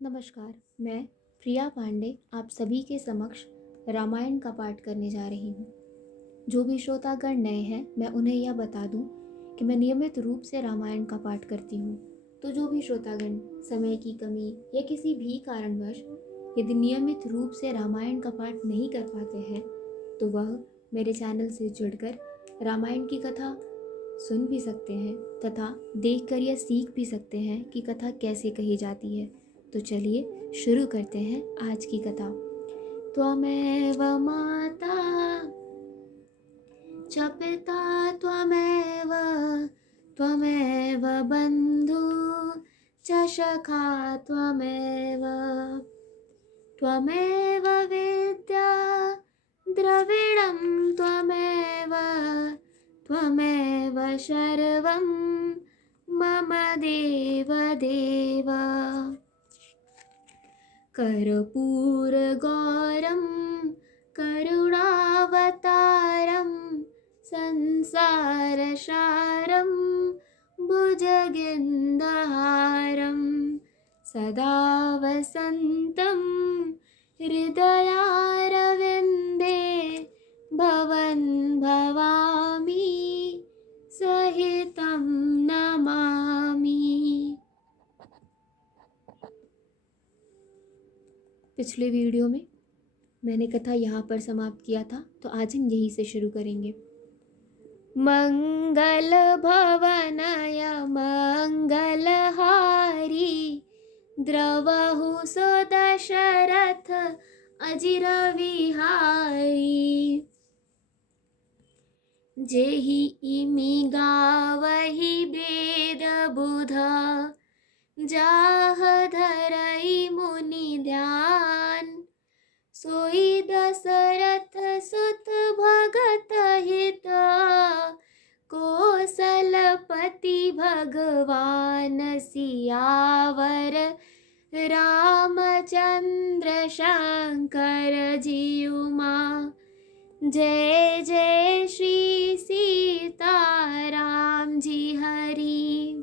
नमस्कार, मैं प्रिया पांडे आप सभी के समक्ष रामायण का पाठ करने जा रही हूँ। जो भी श्रोतागण नए हैं, मैं उन्हें यह बता दूँ कि मैं नियमित रूप से रामायण का पाठ करती हूँ। तो जो भी श्रोतागण समय की कमी या किसी भी कारणवश यदि नियमित रूप से रामायण का पाठ नहीं कर पाते हैं, तो वह मेरे चैनल से जुड़कर रामायण की कथा सुन भी सकते हैं तथा देखकर यह सीख भी सकते हैं कि कथा कैसे कही जाती है। तो चलिए शुरू करते हैं आज की कथा। त्वमेव माता च पिता त्वमेव त्वमेव बन्धु च सखा त्वमेव त्वमेव विद्या द्रविणं त्वमेव त्वमेव सर्वं मम देव देव। कर्पूरगौरं करुणावतारं संसारसारं भुजगेन्द्रहारं सदा वसन्तं हृदयारविन्दे भवन् भवामि सहितं नमामि। पिछले वीडियो में मैंने कथा यहाँ पर समाप्त किया था, तो आज हम यहीं से शुरू करेंगे। मंगल भवनय मंगलहारी द्रवहु सो दशरथ अजिर विहारी। जेहि इमि गावहि वेद बुध जाह धरई मुनि ध्यान। सोई दशरथ सुत भगत हित कौशलपति भगवान सियावर रामचंद्र शंकर जीउमा। जय जय श्री सीताराम जी हरि।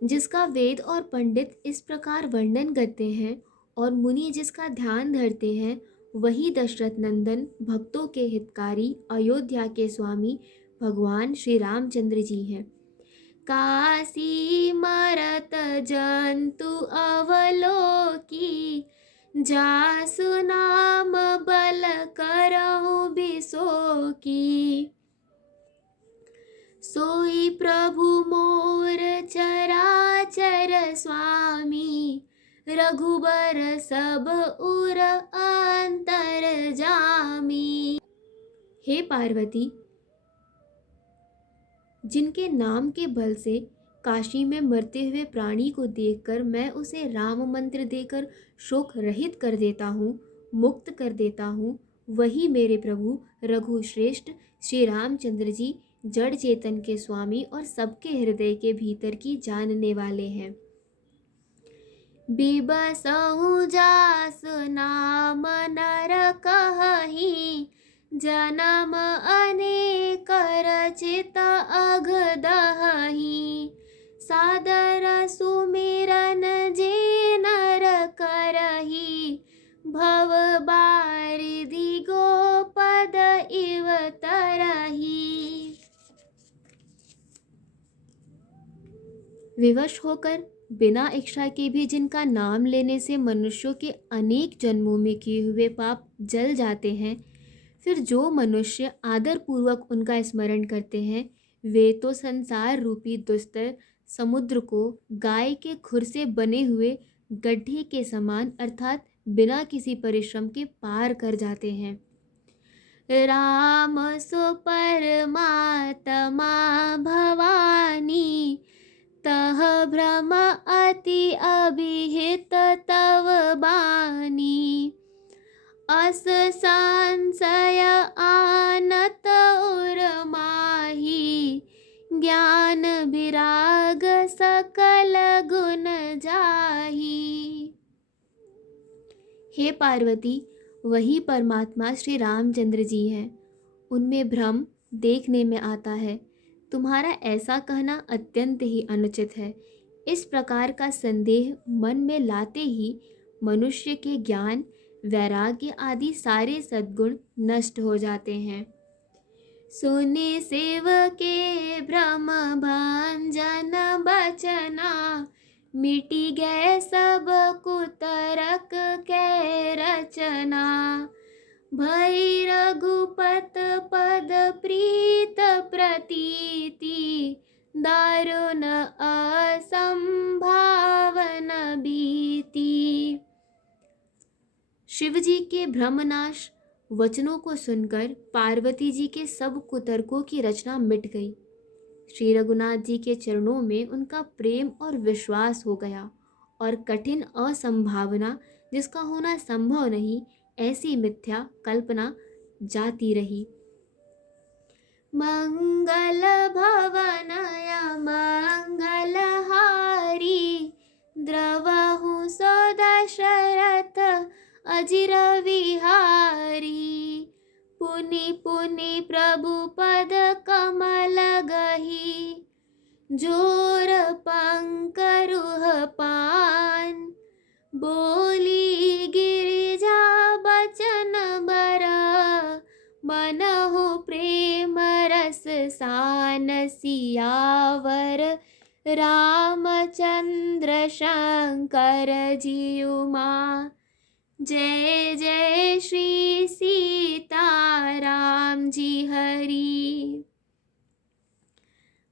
जिसका वेद और पंडित इस प्रकार वर्णन करते हैं और मुनि जिसका ध्यान धरते हैं, वही दशरथ नंदन भक्तों के हितकारी अयोध्या के स्वामी भगवान श्री रामचंद्र जी हैं। काशी मरत जंतु अवलोकी जासु नाम बल करहु बिसोकी। सोई प्रभु मोर चराचर स्वामी रघुबर सब उर अंतर जामी। हे पार्वती, जिनके नाम के बल से काशी में मरते हुए प्राणी को देखकर मैं उसे राम मंत्र देकर शोक रहित कर देता हूँ, मुक्त कर देता हूँ, वही मेरे प्रभु रघुश्रेष्ठ श्री रामचंद्र जी जड़ चेतन के स्वामी और सबके हृदय के भीतर की जानने वाले हैं। बिबसहु जास नाम नर कहहि जनम अनेक रचित अघदहि। सादर सुमिरन जे नर करहि भव बारिधि गोपद इव तरहि। विवश होकर बिना इच्छा के भी जिनका नाम लेने से मनुष्यों के अनेक जन्मों में किए हुए पाप जल जाते हैं, फिर जो मनुष्य आदरपूर्वक उनका स्मरण करते हैं, वे तो संसार रूपी दुस्तर समुद्र को गाय के खुर से बने हुए गड्ढे के समान अर्थात बिना किसी परिश्रम के पार कर जाते हैं। राम सो परमात्मा भवानी तह भ्रम अति अभिहित तव बानी। अस संशय आनत उर माही ज्ञान विराग सकल गुण जाही। हे पार्वती, वही परमात्मा श्री रामचंद्र जी हैं। उनमें भ्रम देखने में आता है। तुम्हारा ऐसा कहना अत्यंत ही अनुचित है। इस प्रकार का संदेह मन में लाते ही मनुष्य के ज्ञान, वैराग्य आदि सारे सद्गुण नष्ट हो जाते हैं। सुने सेवके भ्रम भंजन बचना, मिटी गए सब कुतरक के रचना। भई रघुपत पद प्रीत प्रतीति, दारुण असंभावन बीती। शिव जी के ब्रह्मनाश वचनों को सुनकर पार्वती जी के सब कुतर्कों की रचना मिट गई। श्री रघुनाथ जी के चरणों में उनका प्रेम और विश्वास हो गया और कठिन असंभावना, जिसका होना संभव नहीं, ऐसी मिथ्या कल्पना जाती रही। मंगल भवनय मंगलहारी, द्रवहु सो दशरथ अजिर विहारी। पुनि पुनि प्रभु पद कमल गही, जोर पंकरुह पान। बोली गिरिजा बचन बर, मनहु प्रेम रस सान। सियावर रामचंद्र शंकर जीउमा, जय जय श्री सीताराम जी हरि।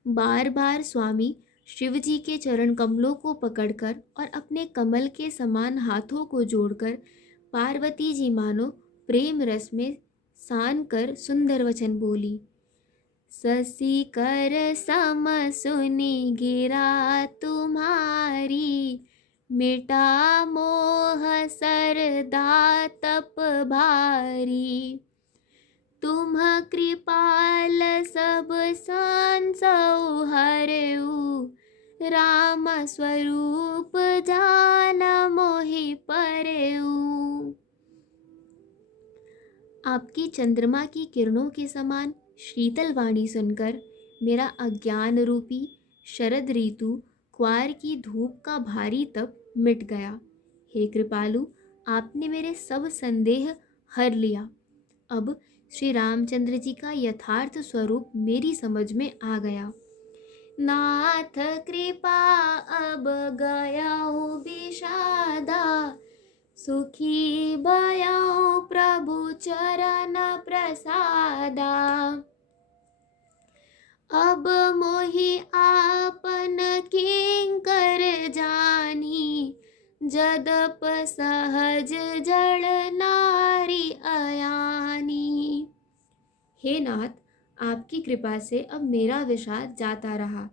बार बार स्वामी शिव जी के चरण कमलों को पकड़कर और अपने कमल के समान हाथों को जोड़कर पार्वती जी मानो प्रेम रस में सान कर सुंदर वचन बोली। ससी कर सम सुनी गिरा तुम्हारी, मिटा मोह सरदा तप भारी। तुम कृपाल सब संसौ हरऊ, राम स्वरूप जान मोहि परेऊ। आपकी चंद्रमा की किरणों के समान शीतल वाणी सुनकर मेरा अज्ञान रूपी शरद ऋतु क्वार की धूप का भारी तप मिट गया। हे कृपालु, आपने मेरे सब संदेह हर लिया। अब श्री रामचंद्र जी का यथार्थ स्वरूप मेरी समझ में आ गया। नाथ कृपा अब गयाहु विषादा, सुखी भयाहु प्रभु चरण प्रसादा। अब मोहि आपन किंकर जानी, जदप सहज जड़ नारी अयानी। हे नाथ, आपकी कृपा से अब मेरा विषाद जाता रहा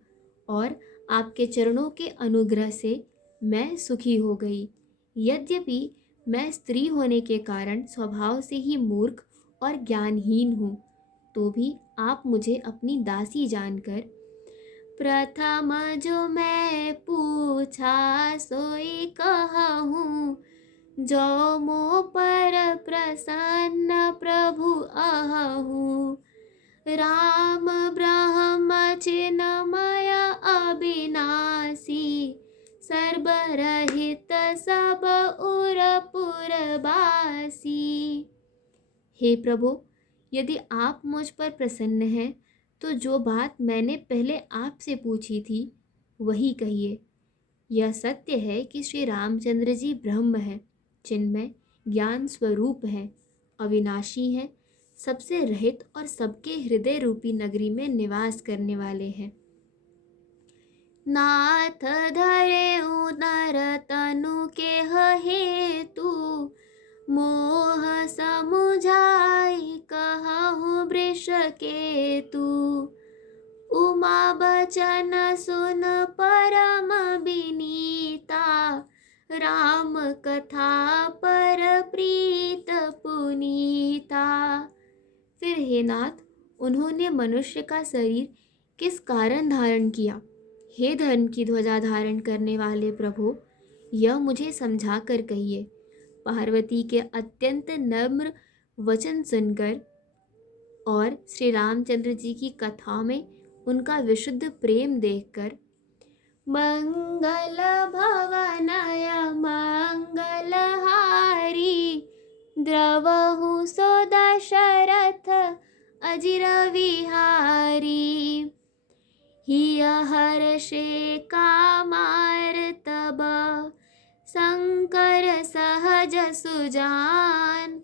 और आपके चरणों के अनुग्रह से मैं सुखी हो गई। यद्यपि मैं स्त्री होने के कारण स्वभाव से ही मूर्ख और ज्ञानहीन हूँ, तो भी आप मुझे अपनी दासी जानकर प्रथम जो मैं पूछा सोई कहूँ, जो मो पर प्रसन्न प्रभु अहूँ। राम ब्रह्म चिन्मय अविनाशी, सर्वरहित सब उर पुरबासी। हे प्रभु, यदि आप मुझ पर प्रसन्न हैं तो जो बात मैंने पहले आपसे पूछी थी वही कहिए। यह सत्य है कि श्री रामचंद्र जी ब्रह्म हैं, चिन्मय ज्ञान स्वरूप हैं, अविनाशी हैं, सबसे रहित और सबके हृदय रूपी नगरी में निवास करने वाले हैं। नाथ धरे नर तनु के हेतु, मोह समुझाई कहूँ वृष केतु। उमा बचन सुन परम विनीता, राम कथा पर प्रीत पुनीता। फिर हे नाथ, उन्होंने मनुष्य का शरीर किस कारण धारण किया? हे धर्म की ध्वजा धारण करने वाले प्रभु, यह मुझे समझा कर कहिए। पार्वती के अत्यंत नम्र वचन सुनकर और श्री रामचंद्र जी की कथा में उनका विशुद्ध प्रेम देखकर मंगल भवनय मंगलहारी, द्रवहु सो दशरथ अजिर विहारी। हिय हर्षे कामार्तब, शंकर सहज सुजान।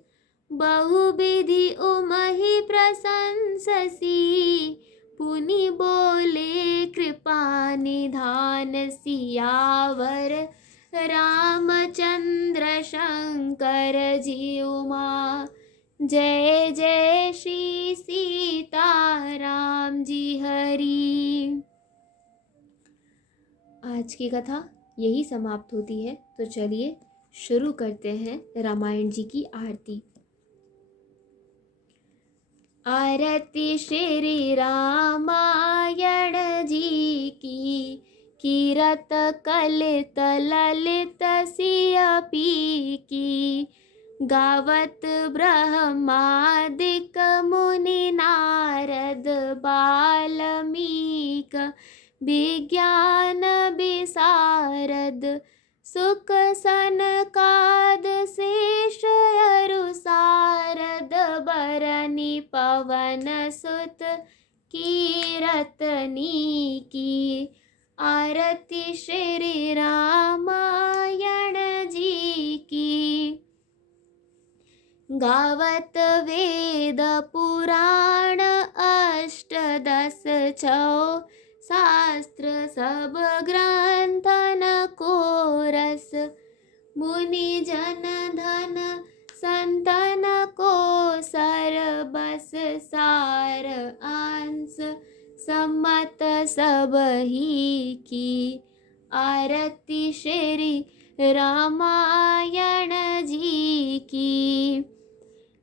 बहुविधि उमहि प्रशंससी, पुनि बोले कृपा निधान। सियावर रामचंद्र शंकर जी उमा, जय जय श्री सीताराम जी हरि। आज की कथा यही समाप्त होती है। तो चलिए शुरू करते हैं रामायण जी की आरती। आरती श्री रामायण जी की, कीरत कलित ललित सियपी की। गावत ब्रह्मादिक मुनि नारद, बाल्मीक विज्ञान विशारद। सुख सनकाद शेष अरु सारद, बरनी पवन सुत कीरतनी की। आरती श्री रामायण जी की। गावत वेद पुराण अष्टदश छौ, शास्त्र सब ग्रंथन को रस। मुनि जन धन संतन को सर, बस सार अंश सम्मत सब ही की। आरती श्री रामायण जी की।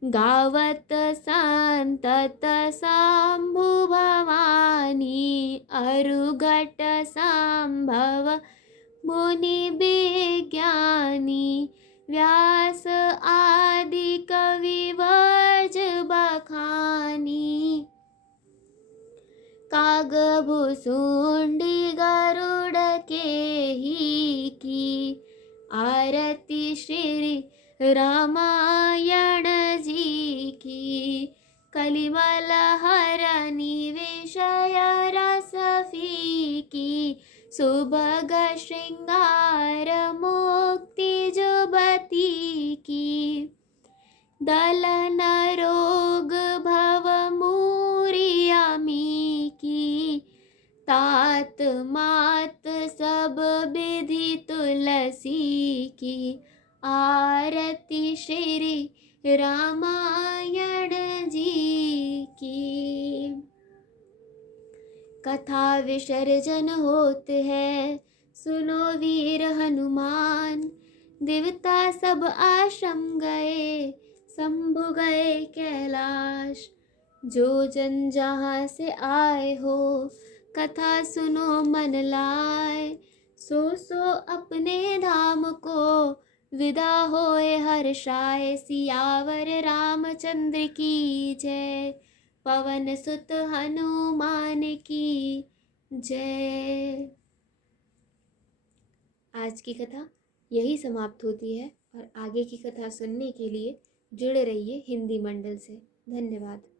गावत संतत शंभु भवानी, अरुघट संभव मुनि विज्ञानी। व्यास आदि कवि वर्ज बखानी, कागभुसुंडी गरुड़ के ही की। आरती श्री रामायण जी की। कलिमल हरनि विषय रस फीकी, सुभग श्रृंगार मुक्ति जुबती की। दलन रोग भव मूरियामी की, तात मात सब विधि तुलसी की। आरती श्री रामायण जी की। कथा विसर्जन होत है, सुनो वीर हनुमान। देवता सब आश्रम गए, शंभु गए कैलाश। जो जन जहाँ से आए हो, कथा सुनो मन लाए। सो अपने धाम को विदा होए हर्षाए। सियावर रामचंद्र की जय, पवन सुत हनुमान की जय। आज की कथा यही समाप्त होती है और आगे की कथा सुनने के लिए जुड़े रहिए हिंदी मंडल से। धन्यवाद।